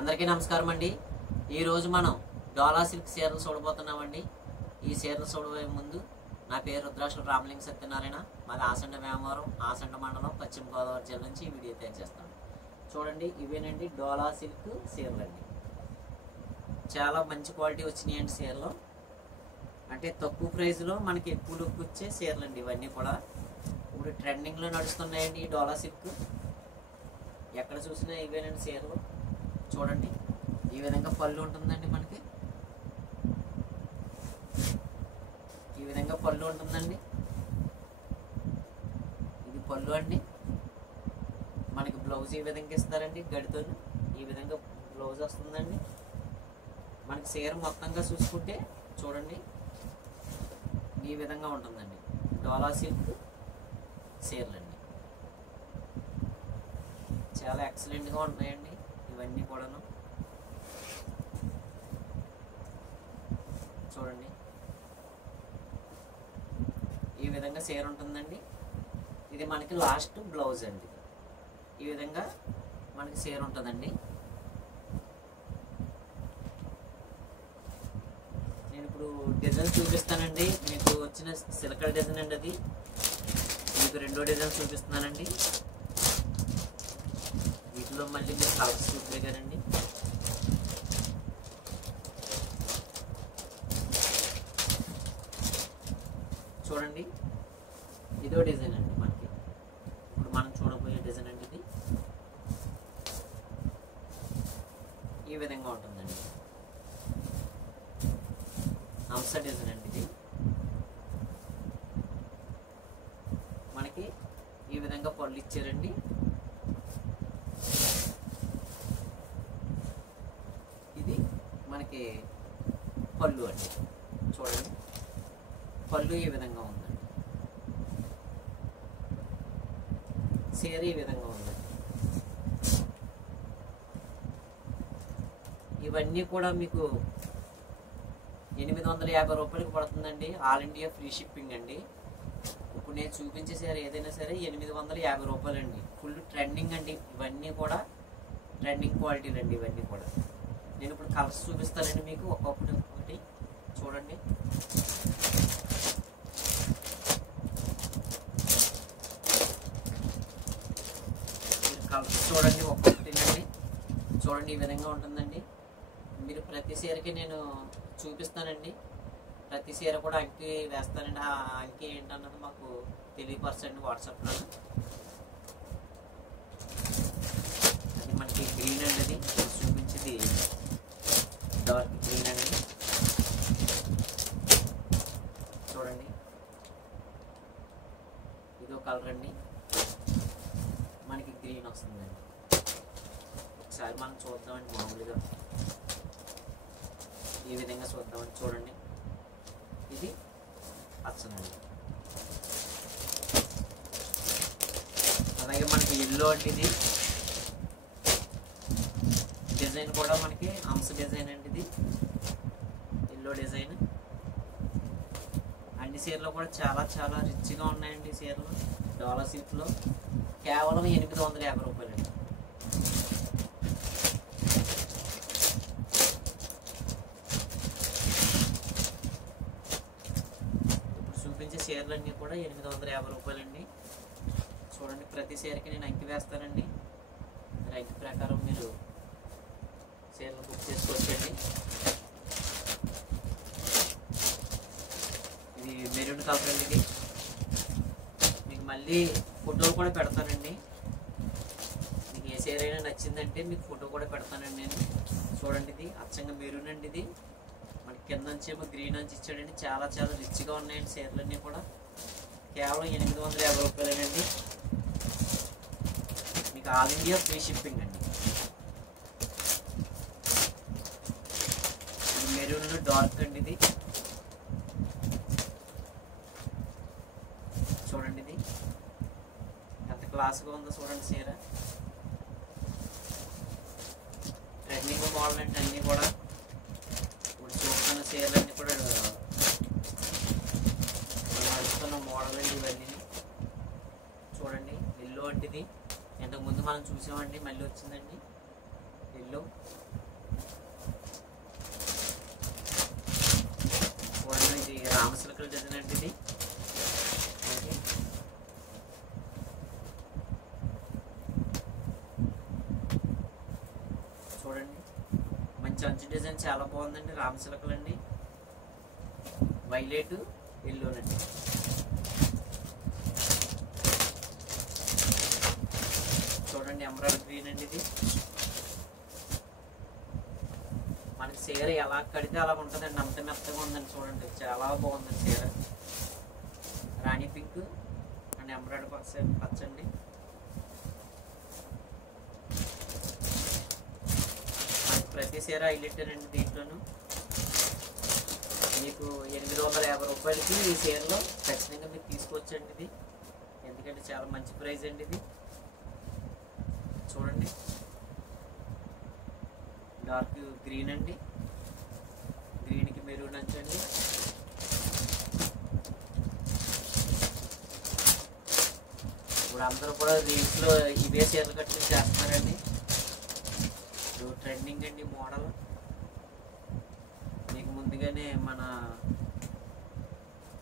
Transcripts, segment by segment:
అందరికీ నమస్కారం అండి. ఈరోజు మనం డోలా సిల్క్ చీరలు చూడబోతున్నామండి. ఈ చీరలు చూడబోయే ముందు నా పేరు రుద్రాక్ష రామలింగ సత్యనారాయణ, మాది ఆసండ వేమవరం, ఆసండ మండలం, పశ్చిమ గోదావరి జిల్లా నుంచి ఈ వీడియో తయారు చేస్తాను. చూడండి, ఇవేనండి డోలా సిల్క్ చీరలు అండి. చాలా మంచి క్వాలిటీ వచ్చినాయండి చీరలు. అంటే తక్కువ ప్రైస్లో మనకి ఎక్కువ లుక్ వచ్చే చీరలు అండి ఇవన్నీ కూడా. ఇప్పుడు ట్రెండింగ్లో నడుస్తున్నాయండి ఈ డోలా సిల్క్. ఎక్కడ చూసినా ఇవేనండి చీరలు. చూడండి, ఈ విధంగా పళ్ళు ఉంటుందండి మనకి. ఈ విధంగా పళ్ళు ఉంటుందండి. ఇది పళ్ళు అండి. మనకి బ్లౌజ్ ఈ విధంగా ఇస్తారండి, గడితో ఈ విధంగా బ్లౌజ్ వస్తుందండి. మనకి చీర మొత్తంగా చూసుకుంటే చూడండి ఈ విధంగా ఉంటుందండి డోలా సిల్క్ చీరలండి. చాలా ఎక్సలెంట్గా ఉంటాయండి ఇవన్నీ కూడాను. చూడండి, ఈ విధంగా చీర ఉంటుందండి. ఇది మనకి లాస్ట్ బ్లౌజ్ అండి. ఈ విధంగా మనకి చీర ఉంటుందండి. నేను ఇప్పుడు డిజైన్ చూపిస్తానండి. మీకు వచ్చిన సిల్కల్ డిజైన్ అండి అది. మీకు రెండో డిజైన్ చూపిస్తున్నానండి. వీటిలో మళ్ళీ మీరు కలర్స్ చూపించగానండి. చూడండి, ఇదో డిజైన్ అండి మనకి. ఇప్పుడు మనం చూడబోయే డిజైన్ అండి ఇది. ఈ విధంగా ఉంటుందండి. హంస డిజైన్ అండి ఇది. మనకి ఈ విధంగా పళ్ళు ఇచ్చారండి. ఇది మనకి పళ్ళు అండి. చూడండి, పళ్ళు ఈ విధంగా ఉందండి. చీర ఈ విధంగా ఉందండి. ఇవన్నీ కూడా మీకు 850 రూపాయలకి పడుతుందండి. ఆల్ ఇండియా ఫ్రీ షిప్పింగ్ అండి. ఇప్పుడు నేను చూపించే చీర ఏదైనా సరే 850 రూపాయలండి. ఫుల్ ట్రెండింగ్ అండి. ఇవన్నీ కూడా ట్రెండింగ్ క్వాలిటీలు అండి ఇవన్నీ కూడా. నేను ఇప్పుడు కలర్స్ చూపిస్తానండి మీకు ఒక్కొక్కటి ఒకటి. చూడండి, కలర్స్ చూడండి ఒక్కొక్కటినండి. చూడండి, ఈ విధంగా ఉంటుందండి. మీరు ప్రతి చీరకి నేను చూపిస్తానండి. ప్రతి చీర కూడా అంకి వేస్తానండి. ఆ అంకి ఏంటన్నది మాకు తెలియపరచండి వాట్సాప్లో. అది మనకి గ్రీన్ అండి. అది చూపించేది డార్క్ గ్రీన్ అండి. చూడండి, ఇదో కలర్ అండి. మనకి గ్రీన్ వస్తుందండి. ఒకసారి మనం చూద్దామండి. మామూలుగా ఈ విధంగా చూద్దామండి. చూడండి, ఇది పచ్చనండి. అలాగే మనకి ఎల్లో అండి. ఇది డిజైన్ కూడా మనకి హంస డిజైన్ అండి. ఇది ఎల్లో డిజైన్. అన్ని చీరలు కూడా చాలా చాలా రిచ్గా ఉన్నాయండి చీరలు. డోలా సిల్క్లో కేవలం 850 రూపాయలండి. ఇప్పుడు చూపించే చీరలన్నీ కూడా 850 రూపాయలండి. చూడండి, ప్రతి చీరకి నేను అంకి వేస్తానండి. అంకి ప్రకారం మీరు చీరలు బుక్ చేసుకోవచ్చండి. ఇది మెరూన్ కలర్ అండి. ఇది మీకు మళ్ళీ ఫోటో కూడా పెడతానండి. మీకు ఏ చీర అయినా నచ్చిందంటే మీకు ఫోటో కూడా పెడతానండి నేను. చూడండి, ఇది అచ్చంగా మెరూన్ అండి. ఇది మనకి కింద నుంచేమో గ్రీన్ నుంచి ఇచ్చాడండి. చాలా చాలా రిచ్గా ఉన్నాయండి చీరలన్నీ కూడా. కేవలం 850 రూపాయలేనండి. మీకు ఆల్ ఇండియా ఫ్రీ షిప్పింగ్ అండి. మెరూన్ డార్క్ అండి. ఇది చూడండి, ఇది ఎంత క్లాస్గా ఉందో చూడండి చీర. ట్రెండింగ్ మోడల్ అంటే అన్నీ కూడా ఇప్పుడు చూస్తున్న చీరలన్నీ కూడా నడుస్తున్న మోడల్ అండి ఇవన్నీ. చూడండి, ఎల్లో అంటే ఇది ఇంతకుముందు మనం చూసామండి. మళ్ళీ వచ్చిందండి ఎల్లో. చూడండి, ఇది రామచిలకల డిజైన్ అండి ఇది. ఓకే, చూడండి మంచి అంచు డిజైన్ చాలా బాగుందండి. రామచిలకలు అండి, వైలెట్ ఎల్లోనండి. చూడండి ఎమరాల్డ్ గ్రీన్ అండి ఇది. మనకి చీర ఎలా కడితే అలా ఉంటుందండి, అంత మెత్తగా ఉందండి. చూడండి చాలా బాగుందండి చీర. రాణి పింక్ అండ్ ఎమరాల్డ్ పచ్చండి. మనకి ప్రతి చీర హైలైట్ అండి. దీంట్లోనూ మీకు 850 రూపాయలకి ఈ చీరలో ఖచ్చితంగా మీరు తీసుకోవచ్చండి ఇది. ఎందుకంటే చాలా మంచి ప్రైస్ అండి ఇది. చూడండి డార్క్ గ్రీన్ అండి, గ్రీన్కి మెరూన్ అంచండి. ఇప్పుడు అందరూ కూడా రీల్స్లో ఇవే చీరలు కట్టుకుని చేస్తున్నారండి. ఇది ట్రెండింగ్ అండి మోడల్. మీకు ముందుగానే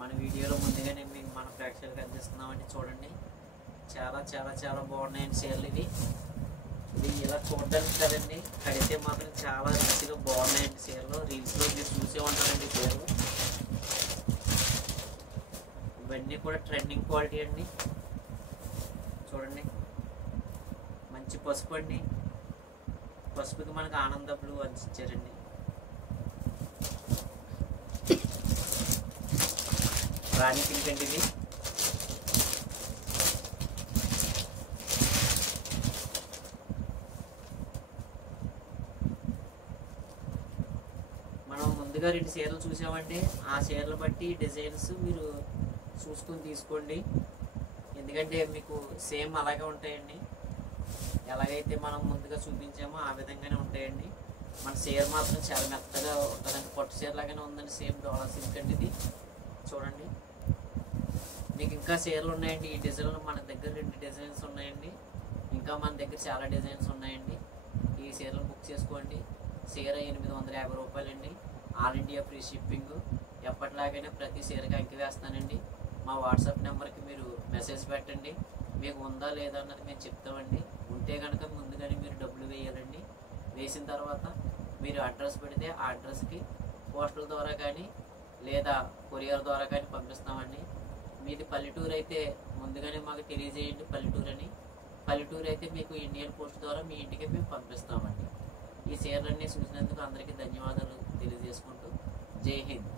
మన వీడియోలో ముందుగానే మీకు మన ప్రేక్షకులకు అందిస్తున్నామండి. చూడండి చాలా చాలా చాలా బాగున్నాయండి చీరలు ఇవి. ఇది ఇలా చూడడానికి కదండి, కడితే మాత్రం చాలా రుచిగా బాగున్నాయండి చీరలు. రీల్స్లో మీరు చూసే ఉంటారండి చీరలు. ఇవన్నీ కూడా ట్రెండింగ్ క్వాలిటీ అండి. చూడండి మంచి పసుపు అండి. పసుపుకి మనకు ఆనంద బ్లూ అందించారండి. రాణి పింక్ అండి ఇది. మనం ముందుగా 2 చీరలు చూసామండి. ఆ చీరలు బట్టి డిజైన్స్ మీరు చూసుకొని తీసుకోండి. ఎందుకంటే మీకు సేమ్ అలాగే ఉంటాయండి. ఎలాగైతే మనం ముందుగా చూపించామో ఆ విధంగానే ఉంటాయండి. మన చీర మాత్రం చాలా మెత్తగా ఉంటుందండి. పట్టు చీర లాగానే ఉందండి. సేమ్ డోలా సిల్క్ అండి ఇది. చూడండి మీకు ఇంకా చీరలు ఉన్నాయండి. ఈ డిజైన్లు మన దగ్గర 2 డిజైన్స్ ఉన్నాయండి. ఇంకా మన దగ్గర చాలా డిజైన్స్ ఉన్నాయండి. ఈ చీరలు బుక్ చేసుకోండి. చీర 850 రూపాయలండి. All India free shipping. ఎప్పటిలాగైనా ప్రతి చీరకి అంకి వేస్తానండి. మా వాట్సాప్ నెంబర్కి మీరు మెసేజ్ పెట్టండి. మీకు ఉందా లేదా అన్నది మేము చెప్తామండి. ఉంటే కనుక ముందుగానే మీరు డబ్బులు వేయాలండి. వేసిన తర్వాత మీరు అడ్రస్ పెడితే ఆ అడ్రస్కి పోస్టల్ ద్వారా కానీ లేదా కొరియర్ ద్వారా కానీ పంపిస్తామండి. మీది పల్లెటూరు అయితే ముందుగానే మాకు తెలియజేయండి పల్లెటూరు అని. పల్లెటూరు అయితే మీకు ఇండియన్ పోస్ట్ ద్వారా మీ ఇంటికి మేము పంపిస్తామండి. ఈ చీరలన్నీ చూసినందుకు అందరికీ ధన్యవాదాలు తెలియజేసుకుంటూ జై హింద్.